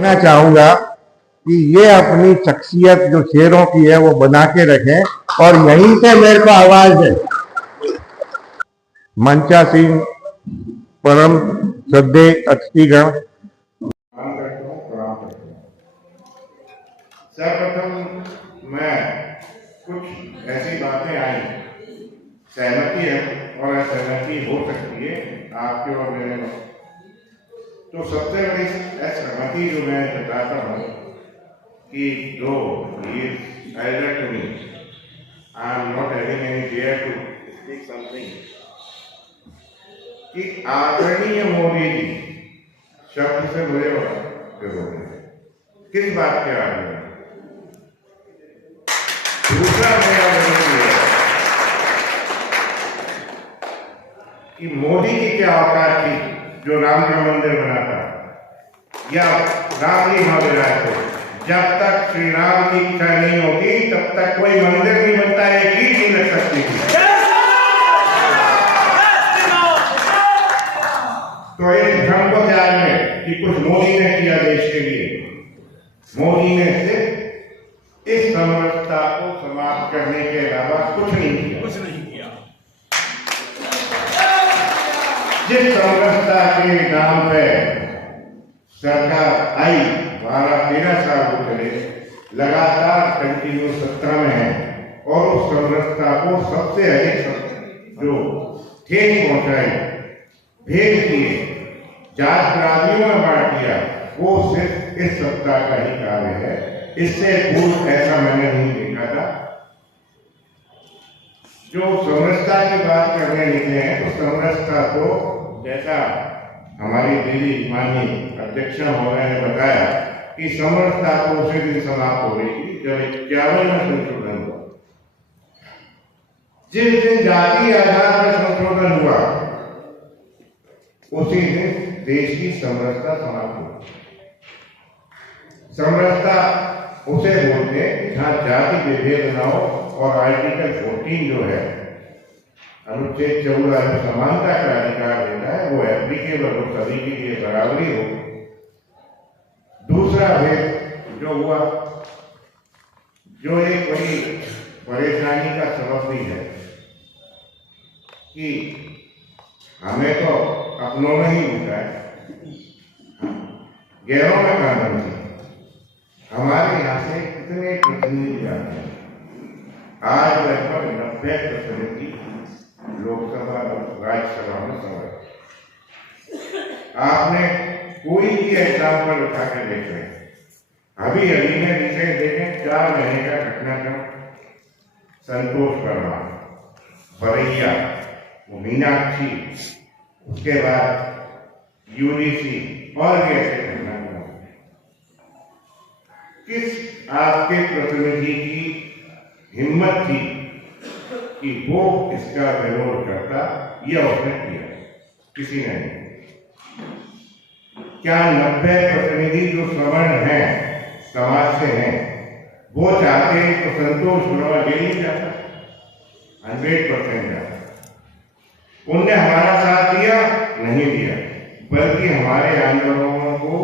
कहना चाहूंगा कि ये अपनी शख्सियत जो शेरों की है वो बना के रखें और यहीं से मेरे को आवाज है। मंचा सिंह, परम श्रद्धे अतिथिगण, सर्वप्रथम मैं कुछ ऐसी बातें आई, सहमति है और असहमति हो सकती है आपके और मेरे में। तो सबसे बड़ी असहमति जो मैं बताता हूँ कि दो elder to me, I am not having any dare to speak something, कि आदरणीय मोदी जी शब्द से मुझे जरूर है किस बात के आगे। दूसरा मेरा विरोध है कि मोदी की क्या औकात थी जो राम का मंदिर बनाता या रामलीला विराय को। जब तक श्री राम की इच्छा नहीं होगी तब तक कोई मंदिर नहीं बनता, एक ईंट नहीं लग सकती थी। तो इस भ्रम को त्याग में कि कुछ मोदी ने किया देश के लिए, मोदी ने सिर्फ इस समरसता को समाप्त करने के अलावा कुछ नहीं किया। जिस समरसता के नाम पे सरकार आई 12-13 साल को चले, लगातार कंटिन्यू सत्ता में है और उस समरसता को सबसे अधिक जो ठेस पहुंचाई, भेज दिए, जात राजियों में बांट दिया, वो सिर्फ इस सप्ताह का ही कार्य है। इससे पूर्व ऐसा मैंने नहीं देखा था। जो समरसता की बात करने निकले हैं तो समरसता को जैसा हमारी दीदी माननीय अध्यक्षा महोदय ने बताया कि समरसता को उसी दिन समाप्त हो गई थी जब 51 में संशोधन हुआ। जिस दिन जाति आधार पर संशोधन हुआ उसी दिन देश की समरसता समाप्त हुई। समरसता उसे बोलते हैं जहां जाति विभेद न हो और आर्टिकल 14 जो है अनुच्छेद 14 जो समानता का अधिकार देता है वो एप्लीकेबल हो, सभी के लिए बराबरी हो। दूसरा भेद जो हुआ, जो एक बड़ी परेशानी का सबब भी है कि हमें तो अपनों में ही होता है, गैरों में कहां बनती। हमारे यहाँ से कितने प्रतिनिधि आते हैं? आज लगभग 90% की लोकसभा और राज्यसभा में समय। आपने कोई भी एग्जाम्पल उठा के देख रहे हैं, अभी में रिसेंट देखें 4 महीने का घटनाक्रम, संतोष वर्मा, बरैया, मीनाक्षी, उसके बाद यूडीसी और भी ऐसे घटनाक्रम। किस आपके प्रतिनिधि की हिम्मत थी कि वो इसका विरोध करता या उसने किया? किसी ने नहीं। क्या 90 प्रतिनिधि जो सवर्ण हैं, समाज से हैं, वो चाहते हैं तो संतोष वर्मा जेल नहीं जाता? 100% जाता। उनने हमारा साथ दिया? नहीं दिया, बल्कि हमारे आंदोलनों को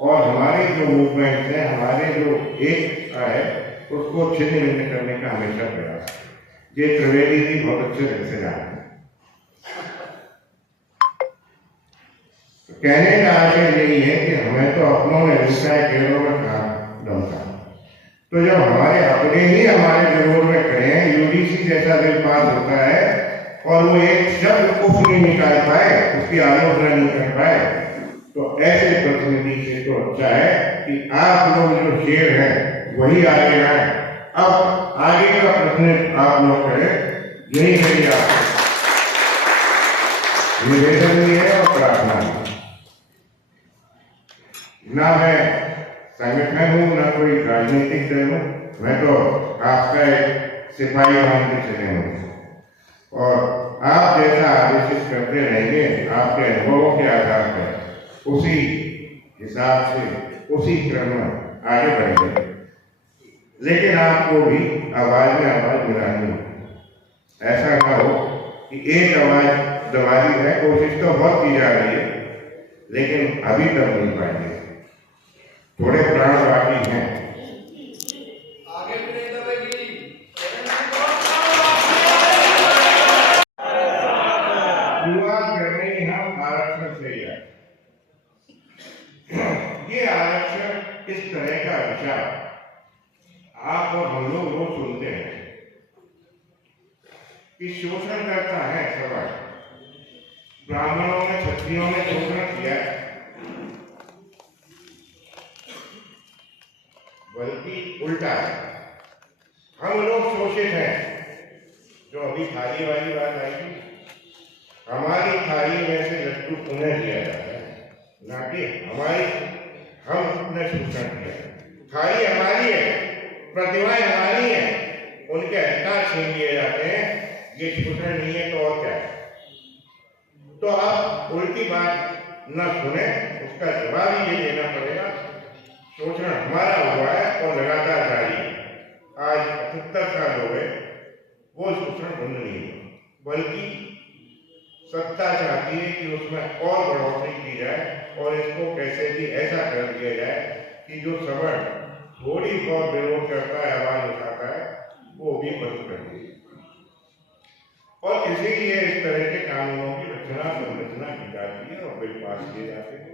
और हमारे जो मूवमेंट है, हमारे जो एक है उसको छिन्न भिन्न करने का हमेशा प्रयास। ये त्रिवेदी जी बहुत अच्छे ढंग से जानते हैं। तो कहने का आगे यही है कि हमें तो अपनों ने हिस्सा है, केवलों में कहा दम था। तो जब हमारे अपने ही हमारे विरोध में खड़े हैं, यूडीसी जैसा बिल पास होता है और वो एक शब्द कुछ नहीं निकाल पाए, उसकी आलोचना नहीं कर पाए, तो ऐसे प्रतिनिधि से तो अच्छा है कि आप लोग जो शेर हैं वही आगे आए। अब आगे का प्रश्न आप लोग करें, यही मेरी आपको निवेदन भी है और प्रार्थना भी। ना मैं संगठन हूं, ना कोई राजनीतिक दल हूं, मैं तो आपका एक सिपाही मान के चले हूं और आप जैसा आदेशित करते रहेंगे, आपके अनुभवों के आधार पर उसी हिसाब से उसी क्रम में आगे बढ़ेंगे। लेकिन आपको भी आवाज में आवाज मिलानी है। ऐसा ना हो कि एक आवाज दबा दी है। कोशिश तो बहुत की जा रही है लेकिन अभी तक नहीं पाएंगे। थोड़े प्राण बाकी हैं। आगे भी नहीं दबेगी। शुरुआत करने की हम आरक्षण से ही है। ये आरक्षण इस तरह का विचार आप और हम लोग रोज सुनते हैं कि शोषण करता है समाज, ब्राह्मणों ने क्षत्रियों ने शोषण किया है, बल्कि उल्टा है, हम लोग शोषित हैं। जो अभी थाली वाली बात आई थी, हमारी थाली में से लड्डू उन्हें दिया जाता है, ना कि हमने शोषण किया। थाली हमारी है, प्रतिभाएं हमारी है, उनके अधिकार छीन लिए जाते हैं। ये शोषण नहीं है तो और क्या है? तो आप उल्टी बात न सुने, उसका जवाब ये देना पड़ेगा। शोषण हमारा हुआ है और लगातार जारी है। आज 78 साल हो गए, वो शोषण बंद नहीं हुआ, बल्कि सत्ता चाहती है कि उसमें और बढ़ोतरी की जाए और इसको कैसे भी ऐसा कर दिया जाए कि जो सवर्ण थोड़ी बहुत विरोध करता है, आवाज उठाता है, वो भी बंद कर दिए। और इसीलिए इस तरह के कानूनों की रचना संरचना की जाती है और बिल पास किए जाते हैं।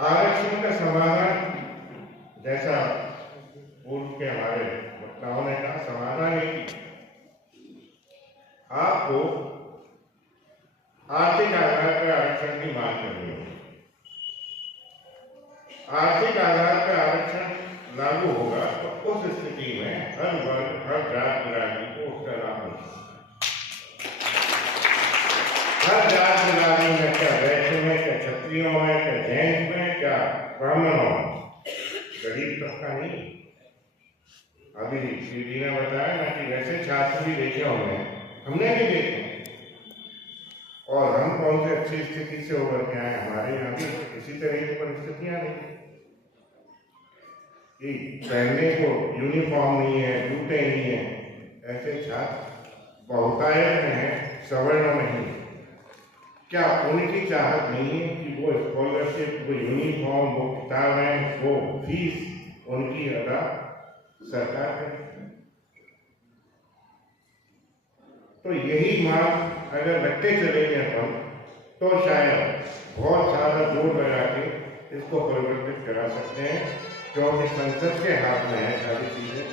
आरक्षण का समाधान, जैसा पूर्व के हमारे वक्ताओं ने कहा, समाधान एक आपको आर्थिक आधार पर आरक्षण की मांग करनी होगी। आर्थिक आधार पर आरक्षण लागू होगा तो उस स्थिति में हर वर्ग, हर जात बिरादरी को उसका लाभ मिल सकता है। हर जात बिरादरी में, क्या वैश्य में, क्या क्षत्रियों में, क्या जैन में, क्या ब्राह्मणों में, गरीब तबका नहीं। अभी श्री जी ने बताया ना कि वैसे छात्र भी देखे होंगे, हमने भी देखे, और हम कौन से अच्छी स्थिति से उभर के आए। हमारे यहाँ भी इसी तरह की परिस्थितियां नहीं कि पहनने को यूनिफॉर्म नहीं है, जूते नहीं है, ऐसे छात्र बहुतायत में है, सवर्णों में ही। क्या उनकी चाहत नहीं है कि वो स्कॉलरशिप, वो यूनिफॉर्म, वो किताबें, वो फीस उनकी अदा सरकार करे? तो यही मांग अगर रखते चलेंगे हम, तो शायद बहुत सारा जोर लगा के इसको परिवर्तित करा सकते हैं, क्योंकि संसद के हाथ में है सारी चीजें।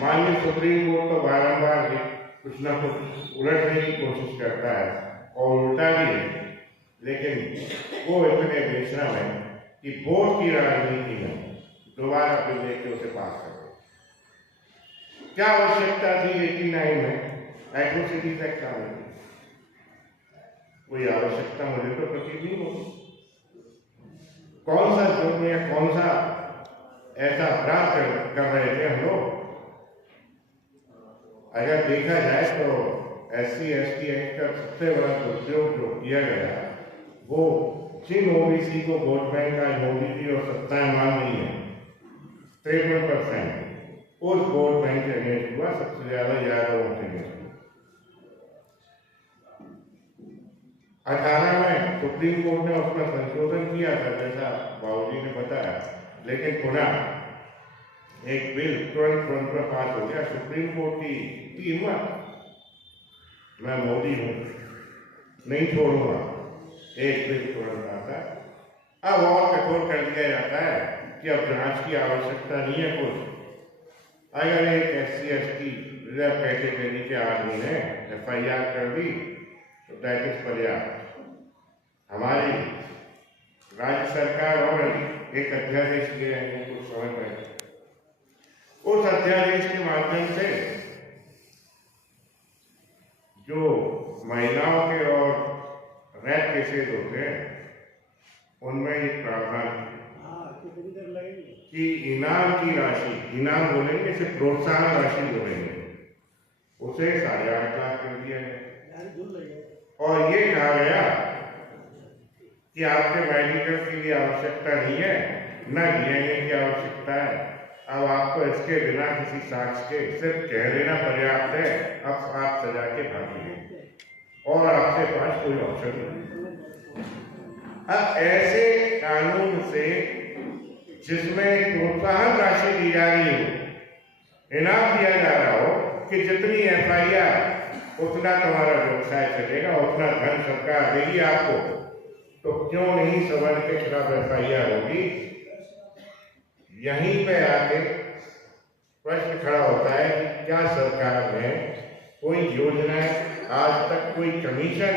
माननीय सुप्रीम कोर्ट तो बारंबार कुछ ना कुछ उलटने की कोशिश करता है और उल्टा भी है, लेकिन वो इतने बेशरम है कि वोट की राजनीति में दोबारा बिल लेके उसे पास कर दे। क्या आवश्यकता थी 89 में एट्रोसिटीज एक्ट लाने की? कोई आवश्यकता मुझे तो प्रतीत नहीं होती। कौन सा जुर्म या कौन सा ऐसा अपराध कर रहे थे हम लोग? अगर देखा जाए तो SC/ST एक्ट का सबसे बड़ा दुरुपयोग जो किया गया, वो जिन OBC को वोट बैंक आज मोदी जी और सत्ताएं मान रही है, 53% उस वोट बैंक के अगेंस्ट हुआ, सबसे ज्यादा यादवों के अगेंस्ट। 18 में सुप्रीम कोर्ट ने उसमें संशोधन किया था, जैसा बाबूजी ने बताया, लेकिन पुनः एक बिल तुरंत में पास हो गया। सुप्रीम कोर्ट की हिम्मत, मैं मोदी हूं, नहीं छोड़ूंगा, एक बिल तुरंत आता है। अब और कठोर कर दिया जाता है कि अब जांच की आवश्यकता नहीं है कुछ। अगर एक SC/ST रिजर्व कैटेगरी के आदमी ने FIR कर दी तो दैट इज पर्याप्त। हमारी राज्य सरकार और एक अध्यादेश ले रहे हैं कुछ समय पहले। उस अध्यादेश के माध्यम से जो महिलाओं के और रेप केसेस होते हैं, उनमें एक प्रावधान कि इनाम की राशि, इनाम बोलेंगे सिर्फ प्रोत्साहन राशि बोलेंगे, उसे 8.5 लाख कर दिया गया। और ये कहा गया कि आपके मेडिकल के लिए आवश्यकता नहीं है, न DNA की आवश्यकता है, अब आपको इसके बिना किसी साक्ष्य के सिर्फ कह देना पर्याप्त है, अब आप सजा के भागिए और आपके पास कोई ऑप्शन नहीं। अब ऐसे कानून से जिसमें प्रोत्साहन राशि दी जा रही हो, इनाम दिया जा रहा हो कि जितनी एफआईआर उतना तुम्हारा व्यवसाय चलेगा, उतना धन सरकार देगी आपको, तो क्यों नहीं सवर्ण के खिलाफ एफआईआर होगी? यहीं पे आके प्रश्न खड़ा होता है कि क्या सरकार ने कोई योजना, आज तक कोई कमीशन,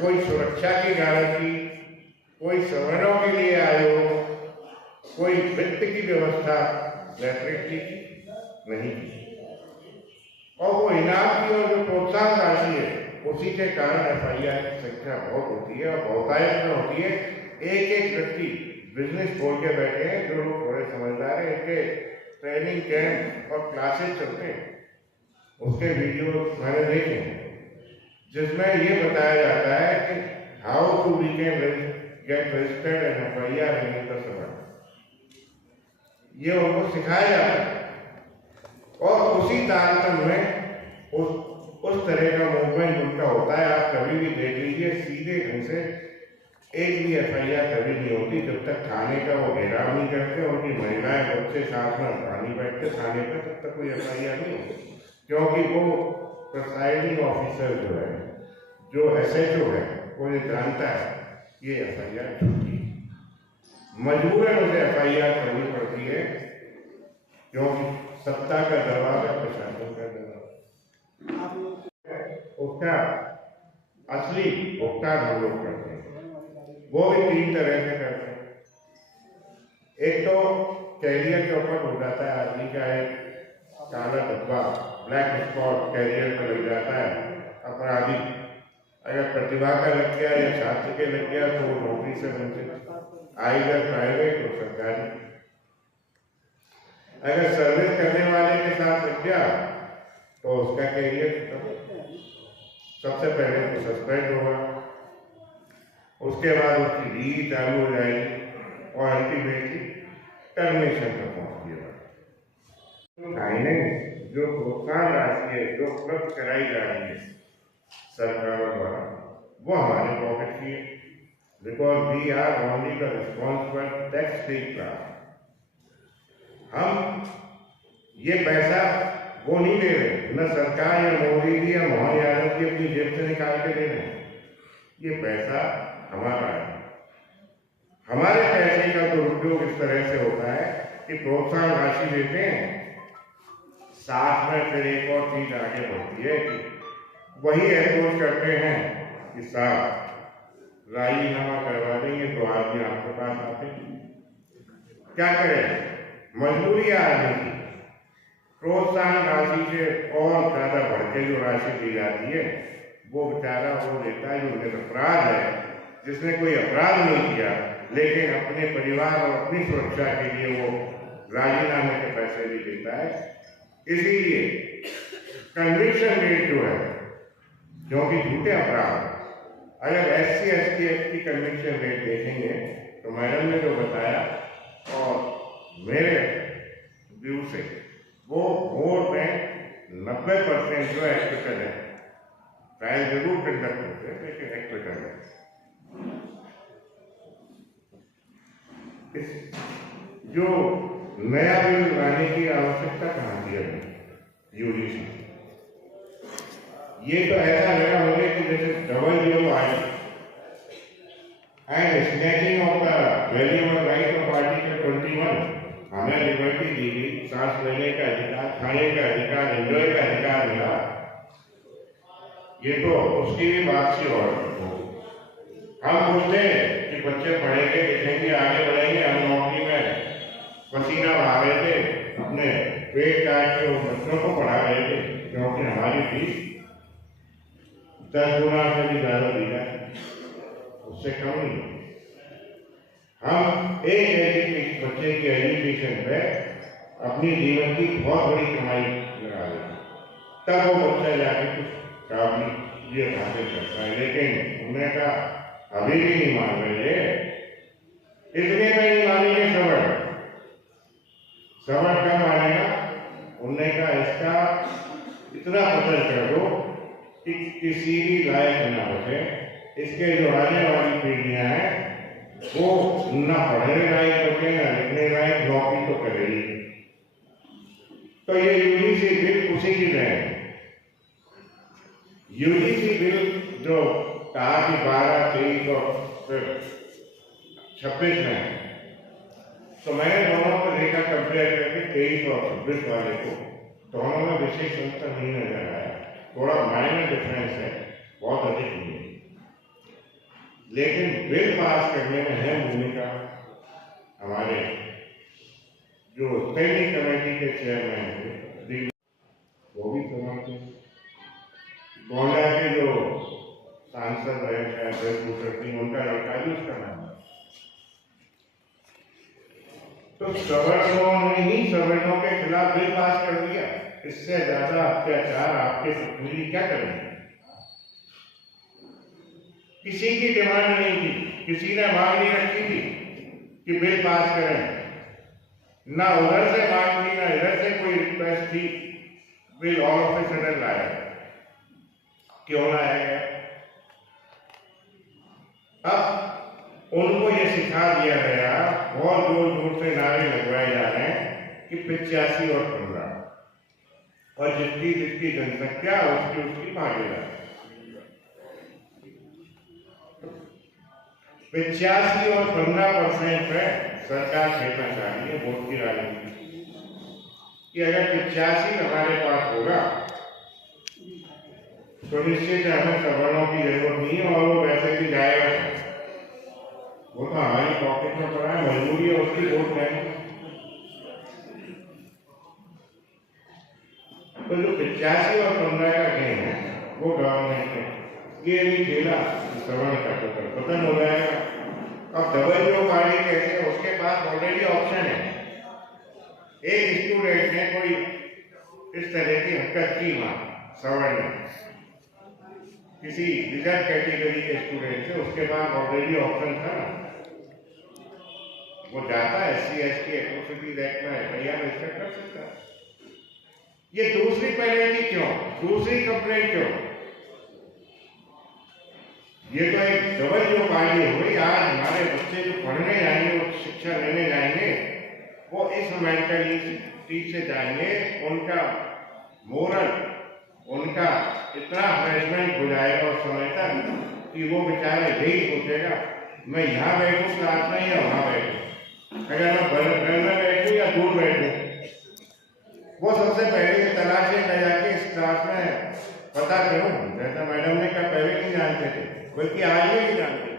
कोई सुरक्षा की गारंटी, कोई सवर्णों के लिए आयोग, कोई वित्त की व्यवस्था डेफिनेटली नहीं की। और वो इनाम की और जो प्रोत्साहन राशि है उसी के कारण एफआईआर की संख्या बहुत होती है और बहुतायत में होती है। एक एक व्यक्ति बिजनेस खोल के बैठे हैं, जो लोग थोड़े समझदार हैं, इनके ट्रेनिंग कैंप और क्लासेस चलते हैं, उसके वीडियो मैंने देखे जिसमें ये बताया जाता है कि how to we can get registered and FIR in the सवर्ण, ये उनको सिखाया जाता है। और उसी तारतम्य में उस तरह का मूवमेंट उनका होता है। आप कभी भी देख लीजिए, सीधे ढंग से एक भी एफआईआर कभी नहीं होती जब तक थाने का वो घेराव नहीं करते, उनकी महिलाएं बच्चे साथ में पानी बैठते थाने पर, तब तक कोई एफआईआर नहीं होती, क्योंकि वो प्रिसाइडिंग ऑफिसर जो है, जो एसएचओ है, वो ये जानता है ये एफआईआर झूठी, मजबूरन उसे एफआईआर करनी पड़ती है, क्योंकि सत्ता का दरवाजा प्रशासन का दरवाजा, उसका असली भुगतान हम लोग करते हैं। वो भी 3 तरह से करते हैं। एक तो कैरियर के ऊपर हो जाता है, आदमी का एक काला धब्बा, ब्लैक स्पॉट कैरियर पर लग जाता है अपराधी। अगर प्रतिभा का लग गया या छात्र के लग गया तो वो नौकरी से वंचित, आइदर प्राइवेट और सरकारी। अगर सर्विस करने वाले के साथ लग गया तो उसका कैरियर सबसे पहले तो सस्पेंड होगा, उसके बाद उसकी डी चालू हो जाएगी और अल्टीमेटली टर्मिनेशन तक पहुंच दिया। फाइनेंस जो प्रोत्साहन राशि है जो उपलब्ध कराई जा रही है सरकारों द्वारा, वो हमारे पॉकेट की है, because we are only the responsible tax paying class. हम ये पैसा वो नहीं दे रहे, न सरकार या मोदी जी या मोहन यादव जी अपनी जेब से निकाल के दे रहे हैं, ये पैसा हमारा है। हमारे पैसे का दुरुपयोग इस तरह से होता है कि प्रोत्साहन राशि देते हैं, साथ में फिर एक और चीज आगे बढ़ती है कि वही अप्रोच करते हैं कि साहब राजीनामा करवा देंगे तो आदमी आपके पास आते हैं। क्या करें, मजबूरी आदमी की। प्रोत्साहन राशि से और ज्यादा बढ़ के जो राशि दी जाती है वो बेचारा वो देता है जो निरपराध है, जिसने कोई अपराध नहीं किया, लेकिन अपने परिवार और अपनी सुरक्षा के लिए वो राजीनामे के पैसे भी देता है। इसीलिए कन्विक्शन रेट जो है, क्योंकि झूठे अपराध, अगर SC ST Act की कन्विक्शन रेट देखेंगे तो मैडम ने जो बताया और मेरे व्यू से वो वोट में 90% जो एक्विटल है, ट्रायल जरूर कंडक्ट होते हैं लेकिन एक्विटल है। इस जो नया बिल लाने की आवश्यकता कहाँ थी अभी यूडीसी? ये तो ऐसा लगा मुझे कि जैसे WOI and snatching of the valuable right of article 21, हमें लिबर्टी दी गई, सांस लेने का अधिकार, खाने का अधिकार, एंजॉय का अधिकार मिला, ये तो उसकी भी बात सी और हम पूछते हैं कि बच्चे पढ़ेंगे लिखेंगे आगे बढ़ेंगे, हम नौकरी में पसीना बहा रहे थे, अपने पेट काट के उन बच्चों को पढ़ा रहे थे, क्योंकि हमारी फीस 10 गुना से भी ज्यादा दी जाए, उससे कम नहीं। हम एक बच्चे की एजुकेशन पे अपनी जीवन की बहुत बड़ी कमाई लगा देते, तब वो बच्चा जाके कुछ काबिलियत हासिल करता है। लेकिन उन्होंने कहा अभी भी नहीं मान रहे, इतने में नहीं मानेंगे सवर्ण कब मानेगा? उन्होंने कहा इसका इतना पतन कर दो कि किसी भी लायक न बचे, इसके जो आने वाली पीढ़ियां हैं वो ना पढ़ने लायक बचे ना लिखने लायक, नौकरी तो कर रही है। तो ये यूजीसी बिल उसी की है। यूजीसी बिल जो कहा कि 12, 23 और फिर 26 में है, तो मैंने दोनों को देखा कंपेयर करके 23 और 26 वाले को, दोनों में विशेष अंतर नहीं नजर आया। थोड़ा माइनर डिफरेंस है, बहुत अधिक नहीं है, लेकिन बिल पास करने में है भूमिका हमारे जो स्टैंडिंग कमेटी के चेयरमैन थे, वो भी समझते। गोंडा के जो सांसद रहे शायद ब्रजभूषण सिंह, उनका लड़का भी उसका नाम है। तो सवर्णों ने ही सवर्णों के खिलाफ बिल पास कर दिया। इससे ज्यादा अत्याचार आपके प्रतिनिधि क्या करेंगे? किसी की डिमांड नहीं थी, किसी ने मांग नहीं रखी थी कि बिल पास करें, ना उधर से मांग थी ना इधर से कोई रिक्वेस्ट थी। Bill all of a sudden लाया। क्यों लाया गया? अब उनको ये सिखा दिया गया, बहुत दूर दूर से नारे लगवाए जा रहे हैं कि 85 और 15, और जितनी जितनी जनसंख्या उसकी उसकी भागीदारी। 85 और 15% पे सरकार खेलना चाह रही है वोट की राजनीति कि अगर 85 हमारे पास होगा तो निश्चित हमें सवर्णों की जरूरत नहीं है, और वो वैसे भी जाएगा, वो तो हमारी पॉकेट में पड़ा है, मजबूरी है उसकी वोट लेने। तो जो 85 और 15 का गेम है वो गवर्नमेंट ने ये भी खेला, सवर्ण का पतन हो जाएगा। अब डबल जो पार्टी कैसे, उसके पास ऑलरेडी ऑप्शन है। एक स्टूडेंट ने कोई इस तरह की हरकत की, वहां सवर्ण ने किसी रिजर्व कैटेगरी के स्टूडेंट से, उसके पास ऑलरेडी ऑप्शन था ना, वो जाता है SC ST एट्रोसिटीज एक्ट में FIR रजिस्टर कर सकता है। ये दूसरी पेनल्टी क्यों, दूसरी कंप्लेंट क्यों? ये तो एक डबल जो पार्टी हो गई। आज हमारे बच्चे जो पढ़ने जाएंगे, वो शिक्षा लेने जाएंगे, वो इस मेंटालिटी से जाएंगे, उनका मोरल, उनका इतना हरेसमेंट हो जाएगा उस समय तक कि वो बेचारा यही सोचेगा मैं यहाँ बैठूँ क्लास में या वहाँ बैठूँ, अगर मैं बगल में बैठूँ या दूर बैठूँ। वो सबसे पहले तलाश ले जाके इस क्लास में पता करूँ, जैसा मैडम ने कहा पहले नहीं जानते थे, बल्कि आज भी नहीं जानते।